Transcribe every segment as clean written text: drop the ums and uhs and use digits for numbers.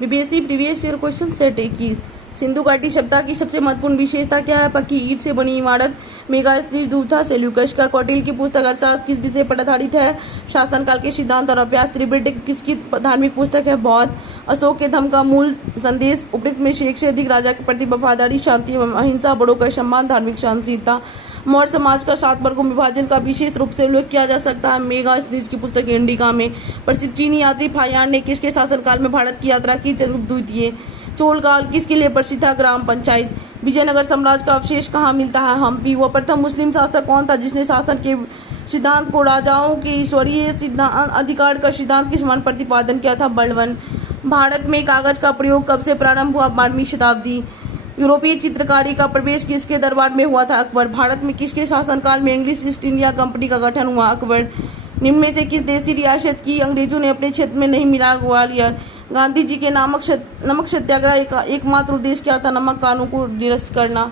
BVSc previous year question set 21। Sindhu घाटी सभ्यता की सबसे महत्वपूर्ण विशेषता क्या है? पक्की ईंट से बनी इमारत। मेगास्थनीज दूथा सेल्यूकस का कौटिल्य की पुस्तक अर्थशास्त्र किस विषय पर आधारित है? शासनकाल के सिद्धांत और अभ्यास। त्रिपिटक किसकी धार्मिक पुस्तक है? बौद्ध। अशोक के धम्म का मूल संदेश। उपयुक्त में से एक से अधिक राजा के प्रति वफादारी, शांति एवं अहिंसा, बड़ों का सम्मान, धार्मिक सहनशीलता। मौर्य समाज का 7 वर्गों में विभाजन का विशेष रूप से उल्लेख किया जा सकता है मेगास्थनीज की पुस्तक इंडिका में। प्रसिद्ध चीनी यात्री फायान ने किसके शासनकाल में भारत की यात्रा की? चंद्रगुप्त द्वितीय। चोल काल किसके लिए प्रसिद्ध था? ग्राम पंचायत। विजयनगर साम्राज्य का अवशेष कहाँ मिलता है? हम्पी। वह प्रथम मुस्लिम शासक कौन था जिसने शासन के सिद्धांत को राजाओं के ईश्वरीय अधिकार का सिद्धांत के समान प्रतिपादन किया था? बलबन। भारत में कागज का प्रयोग कब से प्रारंभ हुआ? 12वीं शताब्दी। यूरोपीय चित्रकारी का प्रवेश किसके दरबार में हुआ था? अकबर। भारत में किसके शासनकाल में इंग्लिश ईस्ट इंडिया कंपनी का गठन हुआ? अकबर। निम्न में से किस देशी रियासत की अंग्रेजों ने अपने क्षेत्र में नहीं मिला? ग्वालियर। गांधी जी के नमक सत्याग्रह का एकमात्र उद्देश्य क्या था? नमक कानून को निरस्त करना।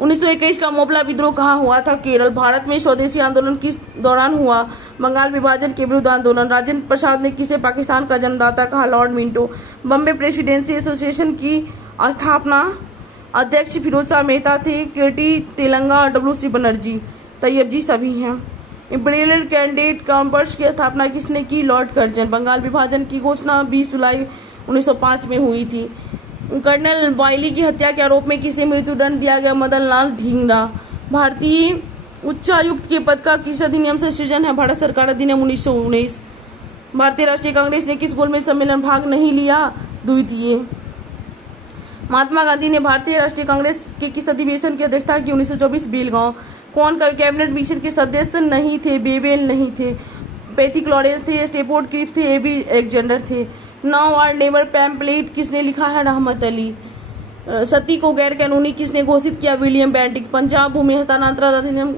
1921 का मोपला विद्रोह कहाँ हुआ था? केरल। भारत में स्वदेशी आंदोलन किस दौरान हुआ? बंगाल विभाजन के विरुद्ध आंदोलन। राजेंद्र प्रसाद ने किसे पाकिस्तान का जन्मदाता कहा? Lord Minto. Bombay presidency association की स्थापना अध्यक्ष फिरोज शाह मेहता थे। केटी तेलंगा, डब्ल्यू.सी. बनर्जी, तैयब जी सभी हैं। इंपीरियल कैंडिडेट कॉम्पर्स की स्थापना किसने की? Lord Curzon. बंगाल विभाजन की घोषणा 20 जुलाई 1905 में हुई थी। कर्नल वायली की हत्या के आरोप में किसे मृत्युदंड दिया गया? मदन लाल धिंगरा। भारतीय उच्चायुक्त के पद का किस अधिनियम से सृजन है? भारत सरकार अधिनियम 1919। भारतीय राष्ट्रीय कांग्रेस ने किस गोलमेज सम्मेलन भाग नहीं लिया? द्वितीय। महात्मा गांधी ने भारतीय राष्ट्रीय कांग्रेस के किस अधिवेशन की अध्यक्षता की? 1924 बेलगांव। कौन कैबिनेट मिशन के सदस्य नहीं थे? बेबेल नहीं थे। पैथी क्लॉरेंस थे। स्टेफोर्ड क्लिफ थे। एबी एलेक्जेंडर थे। नाउ आर नेवर पैम्पलेट किसने लिखा है? रहमत अली। सती को गैर कानूनी किसने घोषित किया? William Bentinck. पंजाब भूमि हस्तांतरण अधिनियम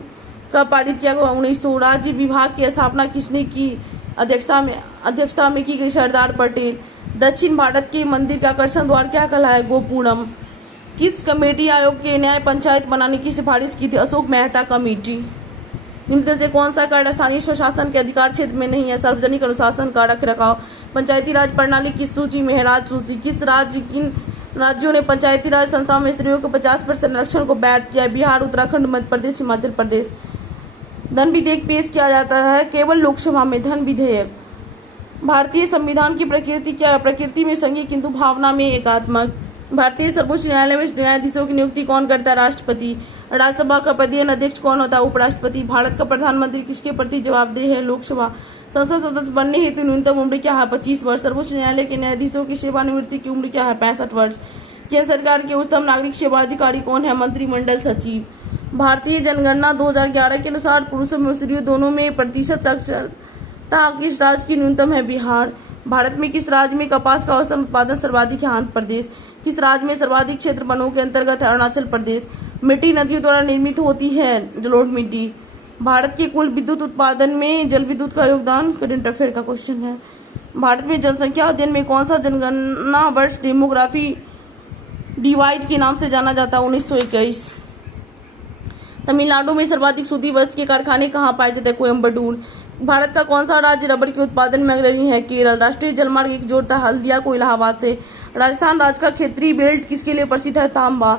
का पारित किया गया? 1900। राज्य विभाग की स्थापना किसने की? अध्यक्षता में की गई? सरदार पटेल। दक्षिण भारत के मंदिर का आकर्षण द्वार क्या कहलाया? गोपुरम। किस कमेटी आयोग के न्याय पंचायत बनाने की सिफारिश की थी? अशोक मेहता कमेटी। निम्न से कौन सा कार्य स्थानीय स्वशासन के अधिकार क्षेत्र में नहीं है? सार्वजनिक अनुशासन का रखरखाव। पंचायती राज प्रणाली किस सूची में है? राज सूची। किन राज्यों ने पंचायती राज संस्थाओं में स्त्रियों के 50% संरक्षण को बैध किया? बिहार, उत्तराखंड, मध्य प्रदेश, हिमाचल प्रदेश। धन विधेयक पेश किया जाता है केवल लोकसभा में। धन विधेयक। भारतीय संविधान की प्रकृति क्या है? प्रकृति में संघीय किंतु भावना में एकात्मक। भारतीय सर्वोच्च न्यायालय में न्यायाधीशों की नियुक्ति कौन करता है? राष्ट्रपति। राज्यसभा का पदेन अध्यक्ष कौन होता है? उपराष्ट्रपति। भारत का प्रधानमंत्री किसके प्रति जवाबदेह है? लोकसभा। संसद सदस्य बनने हेतु न्यूनतम उम्र क्या है? 25 वर्ष। सर्वोच्च न्यायालय के न्यायाधीशों की सेवानिवृत्ति की उम्र क्या है? 65 वर्ष। केंद्र सरकार के उच्चतम नागरिक सेवा अधिकारी कौन है? मंत्रिमंडल सचिव। भारतीय जनगणना 2011 के अनुसार पुरुषों में स्त्रियों दोनों में प्रतिशत साक्षरता किस राज्य की न्यूनतम है? बिहार। भारत में किस राज्य में कपास का औसतन उत्पादन सर्वाधिक है? आंध्र प्रदेश। किस राज्य में सर्वाधिक क्षेत्र वनों के अंतर्गत है? अरुणाचल प्रदेश। मिट्टी नदियों द्वारा निर्मित होती है? जलोढ़ मिट्टी। भारत के कुल विद्युत उत्पादन में जल विद्युत का योगदान? करंट अफेयर का क्वेश्चन है। भारत में जनसंख्या अध्ययन में कौन सा जनगणना वर्ष डेमोग्राफी डिवाइड के नाम से जाना जाता है? 1921। तमिलनाडु में सर्वाधिक सूती वस्त्र के कारखाने कहाँ पाए जाते हैं? कोयम्बटूर। भारत का कौन सा राज्य रबर के उत्पादन में अग्रणी है? केरल। राष्ट्रीय जलमार्ग एक जोड़ता है हल्दिया को इलाहाबाद से। राजस्थान राज्य का क्षेत्रीय बेल्ट किसके लिए प्रसिद्ध है? तांबा।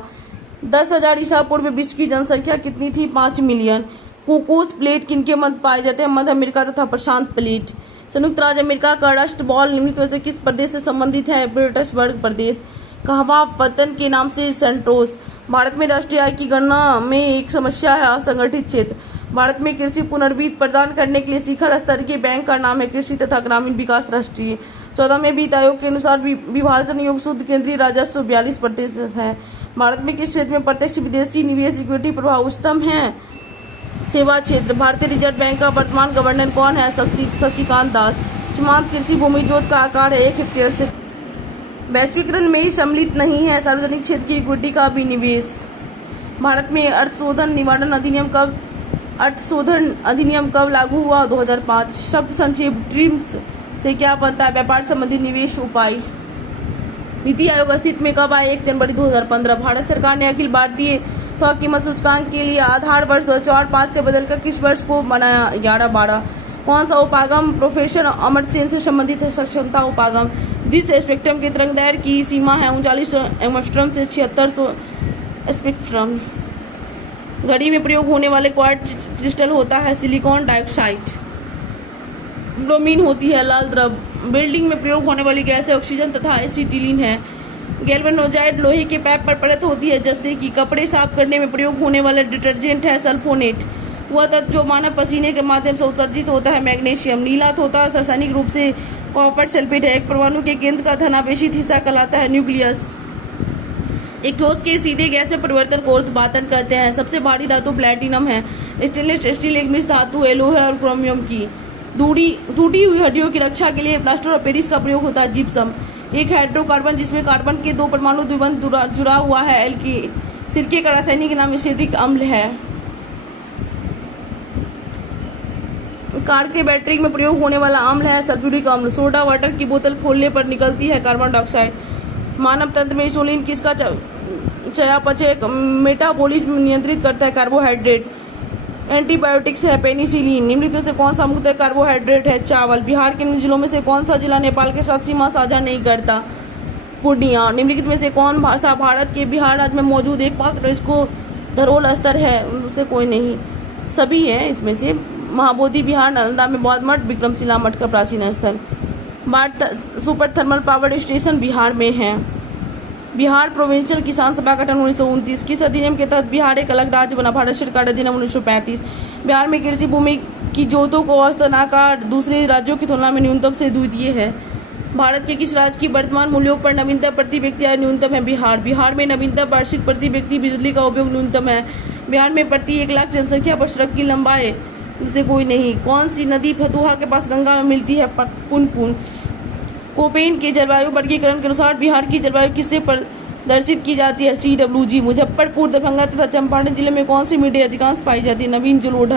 10,000 ईसा पूर्व विश्व की जनसंख्या कितनी थी? 5 मिलियन। कोकोस प्लेट किनके मध्य पाए जाते हैं? मध्य अमेरिका तथा प्रशांत प्लेट। संयुक्त राज्य अमेरिका का रस्ट बॉल निम्नलिखित में से किस प्रदेश से संबंधित है? पीटर्सबर्ग प्रदेश। कहवा पतन के नाम से सेंटोस। भारत में राष्ट्रीय आय की गणना में एक समस्या है असंगठित क्षेत्र। भारत में कृषि पुनर्वित्त प्रदान करने के लिए शिखर स्तर के बैंक का नाम है कृषि तथा ग्रामीण विकास राष्ट्रीय। 14वें वित्त आयोग के अनुसार विभाजन योग शुद्ध केंद्रीय राजस्व 42% है। भारत में किस क्षेत्र में प्रत्यक्ष विदेशी निवेश इक्विटी प्रभाव उच्चतम है? सेवा क्षेत्र। भारतीय रिजर्व बैंक का वर्तमान गवर्नर कौन है? शशिकांत दास। सीमांत कृषि भूमि जोत का आकार है 1 हेक्टेयर से। वैश्वीकरण में सम्मिलित नहीं है सार्वजनिक क्षेत्र की इक्विटी का विनिवेश। भारत में अर्थशोधन अधिनियम कब लागू हुआ? 2005। शब्द संक्षेप ट्रिम्स से क्या बनता है? व्यापार संबंधी निवेश उपाय। नीति आयोग अस्तित्व में कब आए? 1 जनवरी 2015। भारत सरकार ने अखिल भारतीय थोक कीमत सूचकांक के लिए आधार वर्ष 2005 से बदलकर किस वर्ष को बनाया? 11-12। कौन सा उपागम प्रोफेसर अमर्त्य सेन से संबंधित है? सक्षमता उपागम। जिस स्पेक्ट्रम के तरंगदैर्घ्य की सीमा है 3900 एंगस्ट्रॉम से 7600 स्पेक्ट्रम। घड़ी में प्रयोग होने वाले क्वार्ट्ज क्रिस्टल होता है सिलिकॉन डाइऑक्साइड। ब्रोमीन होती है लाल द्रव। बिल्डिंग में प्रयोग होने वाली गैस है ऑक्सीजन तथा एसिटिलीन है। गैल्वेनोजाइड लोहे के पाइप पर परत होती है जैसे कि कपड़े साफ करने में प्रयोग होने वाला डिटर्जेंट है सल्फोनेट। वह तत्व जो मानव पसीने के माध्यम से उत्सर्जित होता है मैग्नीशियम। नीला तोता रासायनिक रूप से कॉपर सल्फेट है। एक परमाणु के केंद्र का धनावेशित हिस्सा कहलाता है न्यूक्लियस। एक ठोस के सीधे गैस में परिवर्तन को ऊर्ध्वपातन कहते हैं। सबसे भारी धातु प्लैटिनम है। स्टेनलेस स्टील एक मिश्र धातु है लोहे और क्रोमियम की। टूटी हुई हड्डियों की रक्षा के लिए प्लास्टर ऑफ पेरिस का प्रयोग होता है जिप्सम। एक हाइड्रोकार्बन जिसमें कार्बन के 2 परमाणु द्विबंध जुड़ा हुआ है एल्की। सिरके का रासायनिक नाम एसिटिक अम्ल है। कार के बैटरी में प्रयोग होने वाला अम्ल है सल्फ्यूरिक अम्ल। सोडा वाटर की बोतल खोलने पर निकलती है कार्बन डाइऑक्साइड। मानव तंत्र में इंसुलिन किसका चयापचय मेटाबॉलिज्म नियंत्रित करता है कार्बोहाइड्रेट। एंटीबायोटिक्स है पेनिसिलिन। निम्नलिखित से कौन सा मुक्त कार्बोहाइड्रेट है चावल। बिहार के जिलों में से कौन सा जिला नेपाल के साथ सीमा साझा नहीं करता पूर्णिया। निम्नलिखित में से कौन भाषा भारत के बिहार राज्य में मौजूद एकमात्र इसको धरोहर स्थल है उनसे कोई नहीं सभी है इसमें से। महाबोधि बिहार नालंदा में बौद्ध मठ विक्रमशिला मठ का प्राचीन स्थल। Bharat super thermal power station Bihar में है। बिहार प्रोविंशियल किसान सभा गठन 1929। किस अधिनियम के तहत बिहार एक अलग राज्य बना। भारत सरकार अधिनियम 1935। बिहार में कृषि भूमि की जोतों को औसतन आकार दूसरे राज्यों की तुलना में न्यूनतम से द्वितीय है। भारत के किस राज्य की वर्तमान मूल्यों पर नवीनतम प्रति व्यक्ति आय न्यूनतम है। बिहार में नवीनतम वार्षिक प्रति व्यक्ति बिजली का उपयोग न्यूनतम है। बिहार में प्रति 1 लाख जनसंख्या पर सड़क की लंबाई से कोई नहीं। कौन सी नदी फतुहा के पास गंगा में मिलती है पुनपुन। कोपेन के जलवायु वर्गीकरण के अनुसार बिहार की जलवायु किससे प्रदर्शित की जाती है CWG। मुजफ्फरपुर दरभंगा तथा चंपारण जिले में कौन सी मिट्टी अधिकांश पाई जाती है नवीन जलोढ़।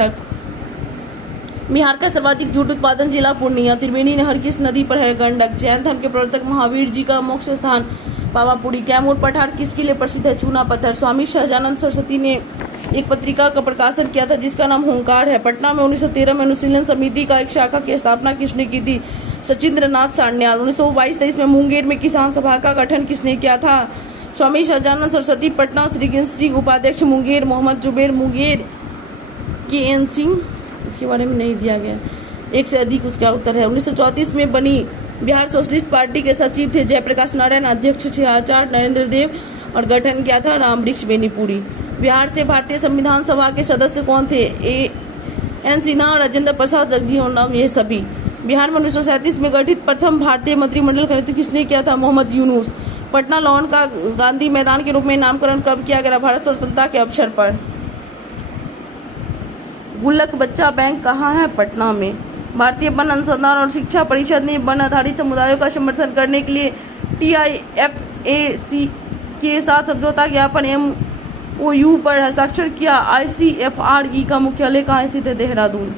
बिहार का सर्वाधिक जूट उत्पादन जिला पूर्णिया। त्रिवेणी नहर किस नदी पर है गंडक। जैन धर्म के प्रवर्तक महावीर जी का मोक्ष स्थान पावापुरी। कैमूर पठार किसके लिए प्रसिद्ध है चूना पत्थर। स्वामी सहजानंद सरस्वती ने एक पत्रिका का प्रकाशन किया था जिसका नाम होंकार है। पटना में 1913 में अनुशीलन समिति का एक शाखा की स्थापना किसने की थी सचिंद्र नाथ सान्याल। 1922-23 में मुंगेर में किसान सभा का गठन किसने किया था स्वामी सहजानंद सरस्वती। पटना श्री उपाध्यक्ष मुंगेर मोहम्मद जुबेर मुंगेर KN सिंह इसके बारे में नहीं दिया गया। एक से अधिक उसका उत्तर है। 1934 में बनी बिहार सोशलिस्ट पार्टी के सचिव थे जयप्रकाश नारायण। अध्यक्ष थे आचार्य नरेंद्र देव और गठन किया था रामवृक्ष बेनीपुरी। बिहार से भारतीय संविधान सभा के सदस्य कौन थे AN सिन्हा राजेंद्र प्रसाद जगजीवन राम ये सभी। बिहार में 1937 में गठित प्रथम भारतीय मंत्रिमंडल का नेतृत्व किसने किया था मोहम्मद यूनुस। पटना लॉन का गांधी मैदान के रूप में नामकरण कब किया गया भारत स्वतंत्रता के अवसर पर। गुल्लक बच्चा बैंक कहाँ है पटना में। भारतीय वन अनुसंधान और शिक्षा परिषद ने वन आधारित समुदायों का समर्थन करने के लिए TIFAC के साथ समझौता ज्ञापन MOU पर हस्ताक्षर किया। ICFRE का मुख्यालय कहाँ स्थित है देहरादून।